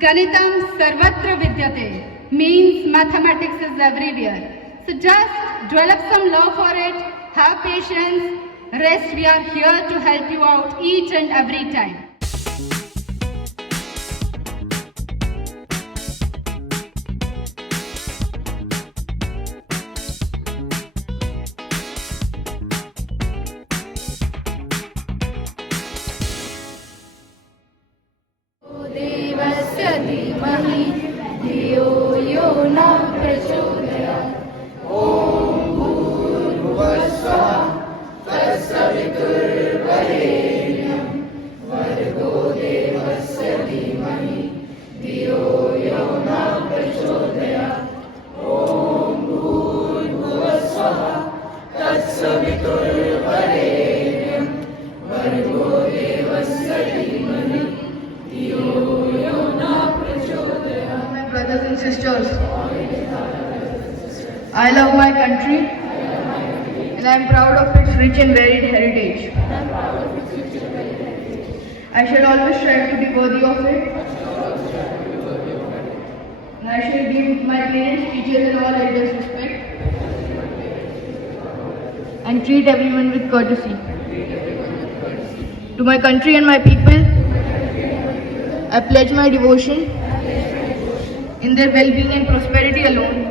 Ganitam sarvatra vidyate means mathematics is everywhere. So just develop some love for it, have patience, rest we are here to help you out each and every time. देवस्य धीमहि धियो यो न प्रचोदयात् ॐ भूर्भुवस्सुवः तत्सवितुर्वरेण्यं भर्गो देवस्य धीमहि धियो यो न प्रचोदयात् ॐ भूर्भुवस्सुवः तत्सवितुर्वरेण्यं भर्गो देवस्य धीमहि धियो यो न प्रचोदयात्. My brothers and sisters, I love my country and I am proud of its rich and varied heritage. I shall always strive to be worthy of it, and I shall give my parents, teachers and all elders respect and treat everyone with courtesy. To my country and my people, I pledge my devotion in their well-being and prosperity alone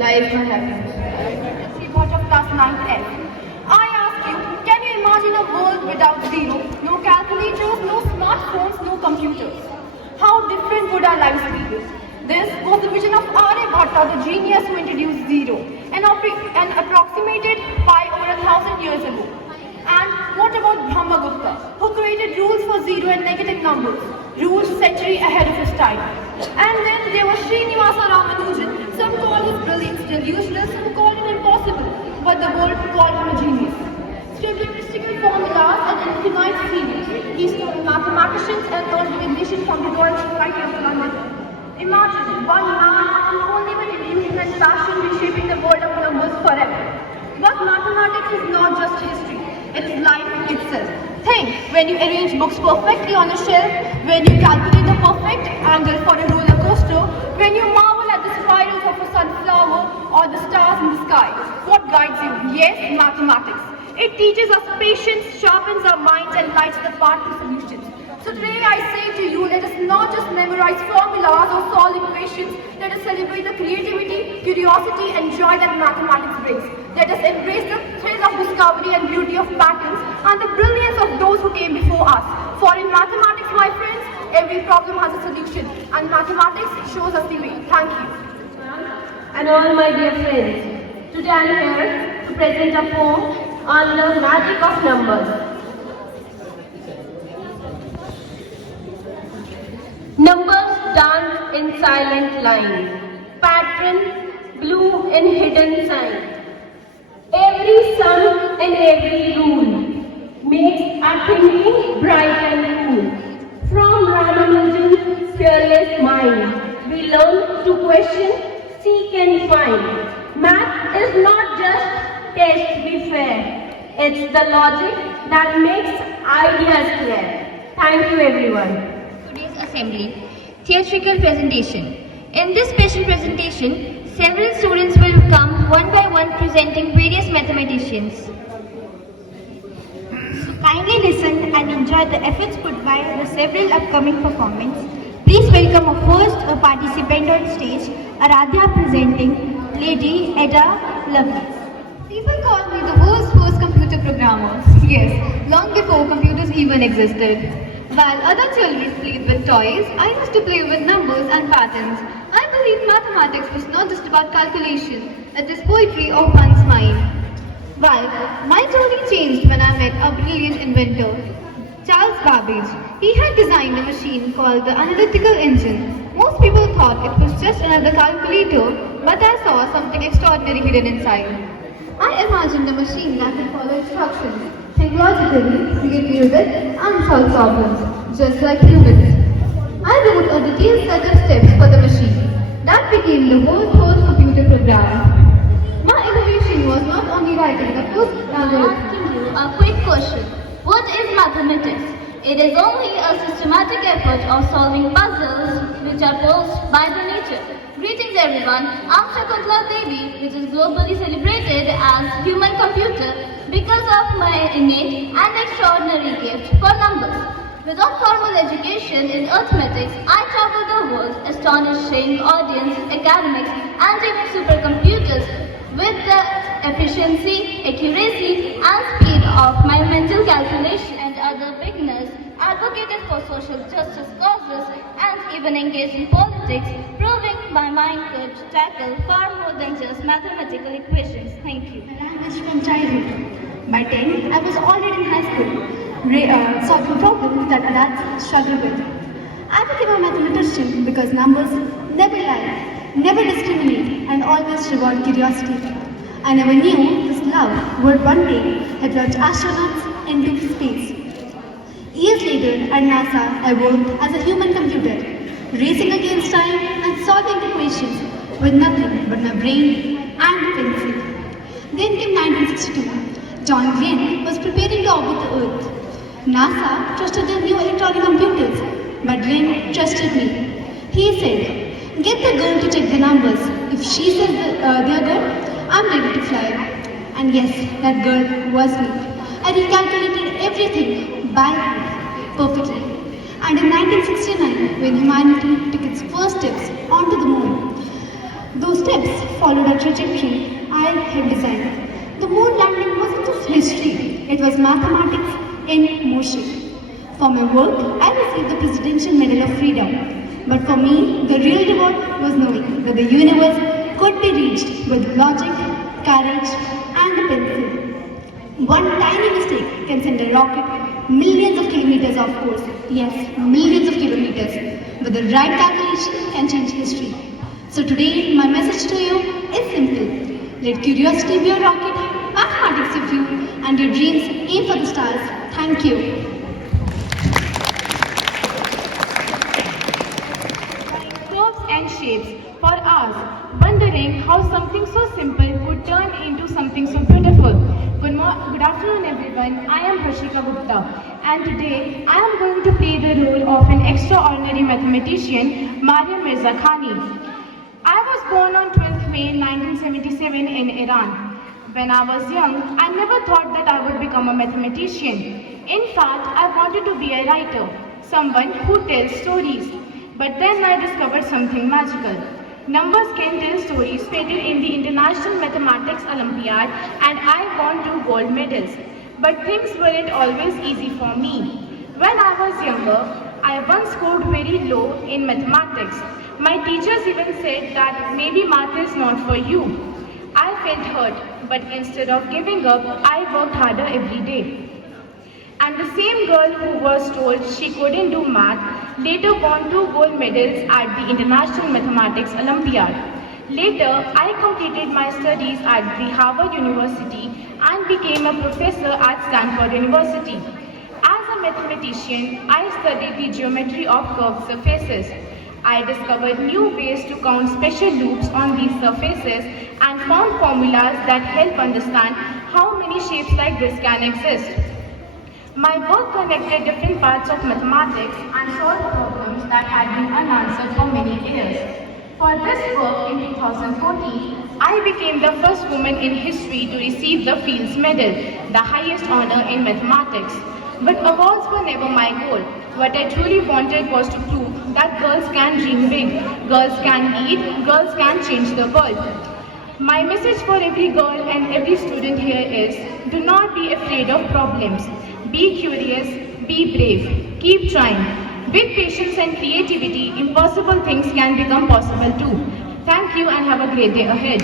lies my happiness. What of class 9th F? I ask you, can you imagine a world without zero? No calculators, no smartphones, no computers. How different would our lives be? This was the vision of Aryabhatta, the genius who introduced zero and approximated pi over 1,000 years ago. And what about Brahmagupta, who created rules for zero and negative numbers, rules century ahead of his time? And then there was Srinivasa Ramanujan, some call his brilliance delusional, some call him impossible, but the world called him a genius. Statistical formulas and infinite series, he stole mathematicians and earned recognition from the Royal Society of London. Imagine one man who only with illusion and passion reshaping the world of numbers forever. But mathematics is not just history. It's life itself. Think, when you arrange books perfectly on a shelf, when you calculate the perfect angle for a roller coaster, when you marvel at the spirals of a sunflower or the stars in the sky, what guides you? Yes, mathematics. It teaches us patience, sharpens our minds and lights the path to solutions. So today I say to you, let us not just memorize formulas or solve equations, let us celebrate the creativity, curiosity and joy that mathematics brings. Let us embrace the thrill of discovery and beauty of patterns and the brilliance of those who came before us. For in mathematics, my friends, every problem has a solution and mathematics shows us the way. Thank you. And all my dear friends, today I am here to present a poem on the magic of numbers. Numbers dance in silent lines, patterns blue in hidden signs. Every sum and every rule makes our thinking bright and cool. From Ramanujan's fearless mind, we learn to question, seek and find. Math is not just test be fair. It's the logic that makes ideas clear. Thank you everyone. Today's assembly, theatrical presentation. In this special presentation, several students will come one by one presenting various mathematicians. So kindly listen and enjoy the efforts put by the several upcoming performances. Please welcome our first participant on stage, Aradhya presenting Lady Ada Lovelace. People call me the world's first computer programmer. Yes, long before computers even existed. While other children played with toys, I used to play with numbers and patterns. I believe mathematics was not just about calculation, it is poetry of one's mind. Well, my journey changed when I met a brilliant inventor, Charles Babbage. He had designed a machine called the analytical engine. Most people thought it was just another calculator, but I saw something extraordinary hidden inside. I imagined a machine that could follow instructions, think logically, create music, and solve problems, just like humans. I wrote a detailed set of steps for the machine. That became the world's first computer program. My innovation was not only writing the first Asking you a quick question. What is mathematics? It is only a systematic effort of solving puzzles which are posed by the nature. Greetings everyone. I'm Shakuntala Devi, which is globally celebrated as human computer because of my innate and extraordinary gift for numbers. Without formal education in arithmetic, I travel the world, astonishing audience, academics, and even supercomputers with the efficiency, accuracy, and speed of my mental calculation and other beginners advocated for social justice causes and even engaged in politics, proving my mind could tackle far more than just mathematical equations. Thank you. Language from childhood. By 10, I was already in high school, solving problems that adults struggle with. I became a mathematician because numbers never lie, never discriminate, and always reward curiosity. I never knew this love would one day have launched astronauts into space. Years later, at NASA, I worked as a human computer, racing against time and solving equations with nothing but my brain and a pencil. Then came 1962. John Glenn was preparing to orbit the Earth. NASA trusted their new electronic computers, but Glenn trusted me. He said, "Get the girl to check the numbers. If she says they are good, I'm ready to fly." And yes, that girl was me. I recalculated everything by hand, perfectly. And in 1969, when humanity took its first steps onto the moon, those steps followed a trajectory I had designed. The moon landing wasn't just history, it was mathematics in motion. For my work, I received the Presidential Medal of Freedom. But for me, the real reward was knowing that the universe could be reached with logic, courage, and a pencil. One tiny mistake can send a rocket millions of kilometers, of course. Yes, millions of kilometers. But the right calculation can change history. So today, my message to you is simple. Let curiosity be your rocket, mathematics your fuel, and your dreams aim for the stars. Thank you. Curves and shapes for hours, wondering how something so simple could turn into something so beautiful. Good afternoon everyone, I am Harshika Gupta and today I am going to play the role of an extraordinary mathematician, Mariam Mirza Khani. I was born on 12th May 1977 in Iran. When I was young, I never thought that I would become a mathematician. In fact, I wanted to be a writer, someone who tells stories. But then I discovered something magical. Numbers can tell stories featured in the International Mathematics Olympiad and I won 2 gold medals. But things weren't always easy for me. When I was younger, I once scored very low in mathematics. My teachers even said that maybe math is not for you. I felt hurt, but instead of giving up, I worked harder every day. And the same girl who was told she couldn't do math later won 2 gold medals at the International Mathematics Olympiad. Later, I completed my studies at the Harvard University and became a professor at Stanford University. As a mathematician, I studied the geometry of curved surfaces. I discovered new ways to count special loops on these surfaces and found formulas that help understand how many shapes like this can exist. My work connected different parts of mathematics and solved problems that had been unanswered for many years. For this work in 2014, I became the first woman in history to receive the Fields Medal, the highest honor in mathematics. But awards were never my goal. What I truly wanted was to prove that girls can dream big, girls can lead, girls can change the world. My message for every girl and every student here is, do not be afraid of problems. Be curious, be brave, keep trying. With patience and creativity, impossible things can become possible too. Thank you and have a great day ahead.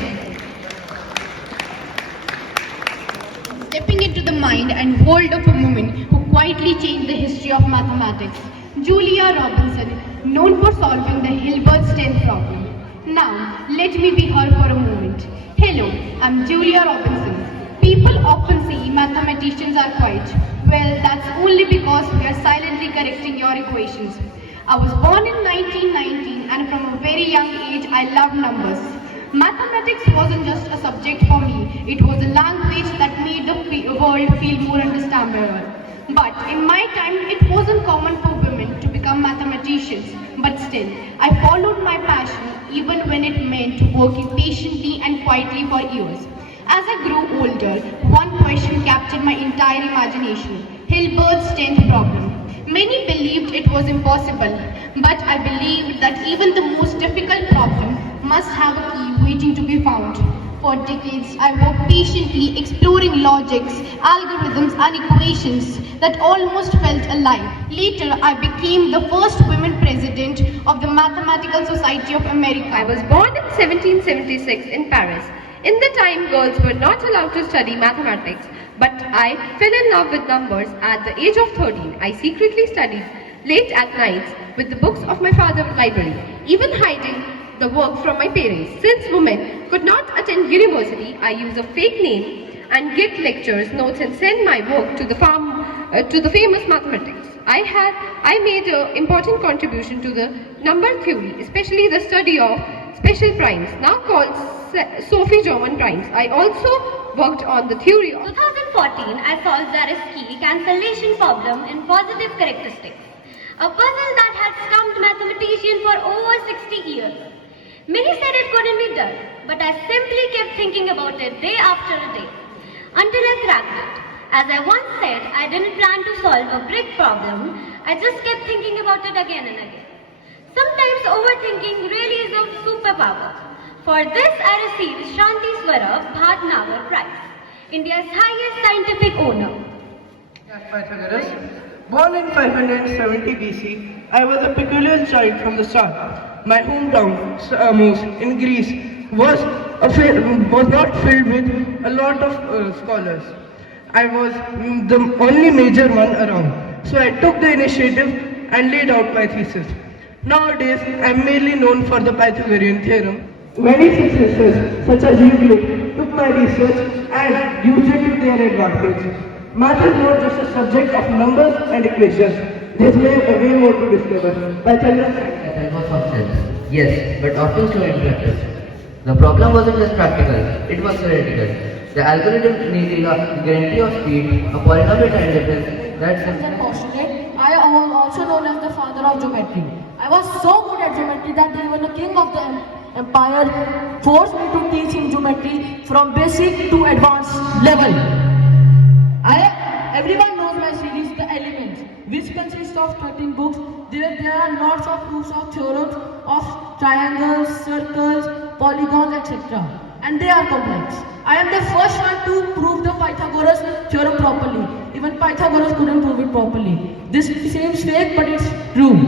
Stepping into the mind and world of a woman who quietly changed the history of mathematics, Julia Robinson, known for solving the Hilbert's 10th problem. Now, let me be her for a moment. Hello, I'm Julia Robinson. People often say mathematicians are quiet. Well, that's only because we are silently correcting your equations. I was born in 1919 and from a very young age I loved numbers. Mathematics wasn't just a subject for me, it was a language that made the world feel more understandable. But in my time, it wasn't common for women to become mathematicians. But still, I followed my passion even when it meant working patiently and quietly for years. As I grew older, one question captured my entire imagination: Hilbert's 10th problem. Many believed it was impossible, but I believed that even the most difficult problem must have a key waiting to be found. For decades, I worked patiently exploring logics, algorithms, and equations that almost felt alive. Later, I became the first women president of the Mathematical Society of America. I was born in 1776 in Paris. In the time, girls were not allowed to study mathematics, but I fell in love with numbers at the age of 13. I secretly studied late at nights with the books of my father's library, even hiding the work from my parents. Since women could not attend university, I used a fake name and get lectures, notes, and send my work to the famous mathematics. I made an important contribution to the number theory, especially the study of special primes, now called Sophie-German primes. I also worked on the theory of 2014, I solved Zariski cancellation problem in positive characteristics, a puzzle that had stumped mathematicians for over 60 years. Many said it couldn't be done, but I simply kept thinking about it day after day, until I cracked it. As I once said, I didn't plan to solve a brick problem, I just kept thinking about it again and again. Sometimes overthinking really is a superpower. For this, I received Shanti Swarab Bhatnagar Prize, India's highest scientific honor. Pythagoras. Born in 570 BC, I was a peculiar child from the start. My hometown, Samos, in Greece, was not filled with a lot of scholars. I was the only major one around, so I took the initiative and laid out my thesis. Nowadays, I am mainly known for the Pythagorean theorem. Many successors, such as Euclid, took my research and used it to their advantage. Math is not just a subject of numbers and equations. There's way more to discover. Pythagoras That was functions. Yes, but often slow in practice. The problem wasn't just practical, it was theoretical. The algorithm needed a guarantee of speed, a polynomial time difference, that's Postulate, I was also known as the father of geometry. I was so good at geometry that even the king of the empire forced me to teach him geometry from basic to advanced level. Everyone knows my series, The Elements, which consists of 13 books. There are lots of proofs of theorems of triangles, circles, polygons, etc. And they are complex. I am the first one to prove the Pythagoras theorem properly. Even Pythagoras couldn't prove it properly. This seems fake, but it's true.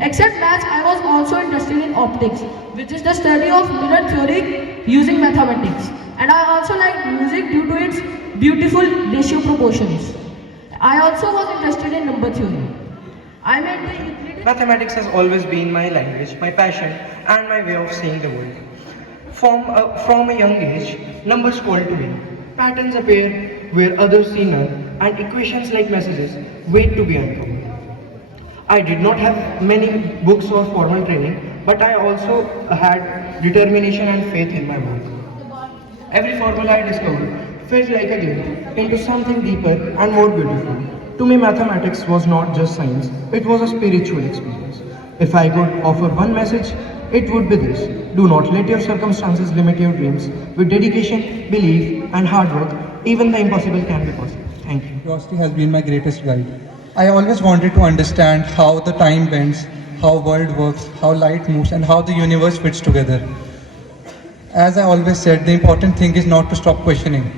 Except maths, I was also interested in optics, which is the study of mirror theory using mathematics. And I also like music due to its beautiful ratio proportions. I also was interested in number theory. I made the Euclidean... Mathematics has always been my language, my passion, and my way of seeing the world. From a young age, numbers call to me. Patterns appear where others see none, and equations like messages wait to be uncovered. I did not have many books or formal training, but I also had determination and faith in my work. Every formula I discovered felt like a glimpse into something deeper and more beautiful. To me, mathematics was not just science, it was a spiritual experience. If I could offer one message, it would be this: do not let your circumstances limit your dreams. With dedication, belief, and hard work, even the impossible can be possible. Thank you. Curiosity has been my greatest guide. I always wanted to understand how the time bends, how world works, how light moves, and how the universe fits together. As I always said, the important thing is not to stop questioning.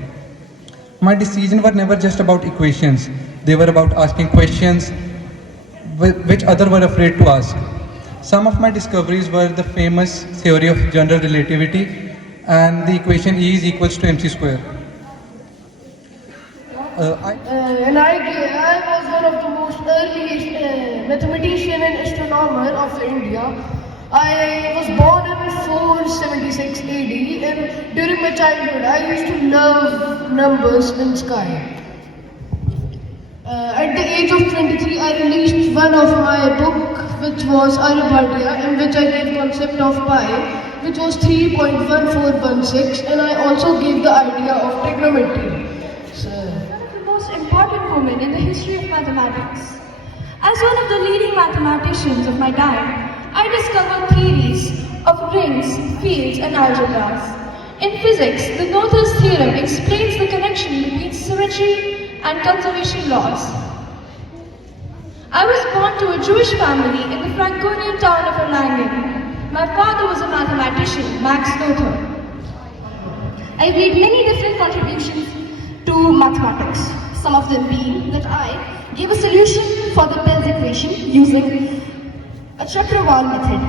My decisions were never just about equations. They were about asking questions which others were afraid to ask. Some of my discoveries were the famous theory of general relativity and the equation E is equals to mc square. I was one of the most earliest mathematician and astronomer of India. I was born in 476 AD, and during my childhood I used to love numbers and sky. At the age of 23, I released one of my book, which was Aryabhatiya, in which I gave concept of pi, which was 3.1416, and I also gave the idea of trigonometry. One of the most important woman in the history of mathematics. As one of the leading mathematicians of my time, I discovered theories of rings, fields, and algebras. In physics, the Noether's theorem explains the connection between symmetry and conservation laws. I was born to a Jewish family in the Franconian town of Erlangen. My father was a mathematician, Max Noether. I've made many different contributions to mathematics, some of them being that I gave a solution for the Pell's equation using a Chakravarti method,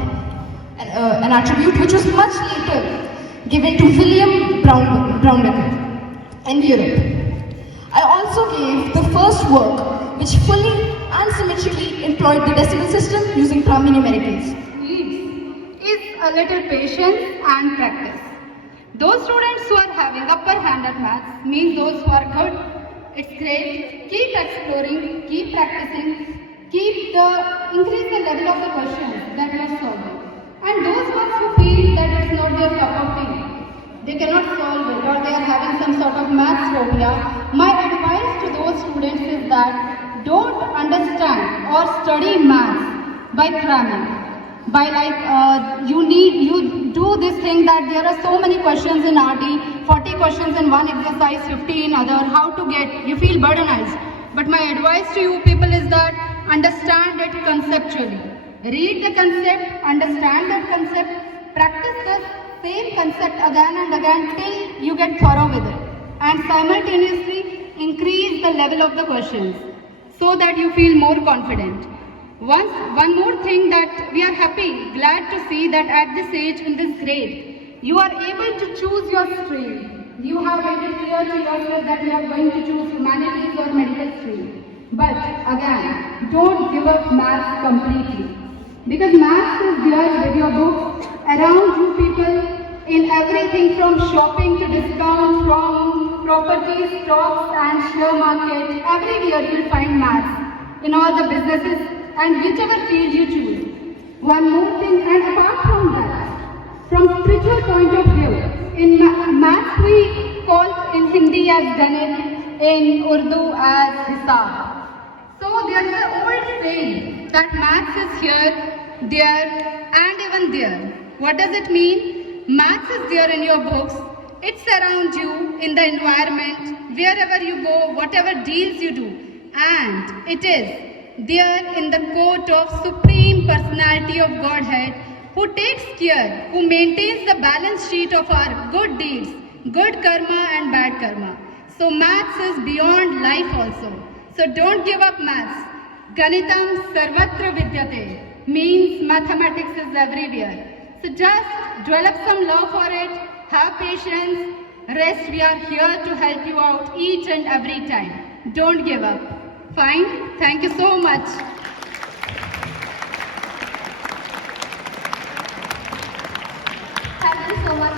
an attribute which was much later given to William Braunbecker in Europe. I also gave the first work which fully and symmetrically employed the decimal system using primary numericals. Is a little patience and practice. Those students who are having upper hand at maths mean those who are good. It's great. Keep exploring, keep practicing, increase the level of the questions that you are solving. And those ones who feel that it's not their cup of tea, they cannot solve it or they are having some sort of maths phobia, my advice to those students is that don't understand or study maths by cramming. By you do this thing that there are so many questions in RT, 40 questions in one exercise, 50 in other, how to get, you feel burdenized. But my advice to you people is that understand it conceptually. Read the concept, understand that concept, practice the same concept again and again till you get thorough with it. And simultaneously increase the level of the questions so that you feel more confident. One more thing that we are glad to see that at this age, in this grade, you are able to choose your stream. You have made it clear to yourself that you are going to choose humanities or medical stream. But again, don't give up maths completely. Because maths is there with your books, around you people, in everything from shopping to discount, from properties, stocks and share market, everywhere you will find maths, in all the businesses and whichever field you choose. One more thing, and apart from that, from spiritual point of view, in maths we call in Hindi as Ganit, in Urdu as Hisab. So there is an old saying that maths is here, there and even there. What does it mean? Maths is there in your books, it's around you, in the environment, wherever you go, whatever deals you do, and it is there in the court of Supreme Personality of Godhead, who takes care, who maintains the balance sheet of our good deeds, good karma and bad karma. So maths is beyond life also. So don't give up maths. Ganitam sarvatra vidyate means mathematics is everywhere. So just develop some love for it, have patience, rest, we are here to help you out each and every time. Don't give up. Fine. Thank you so much. Thank you so much.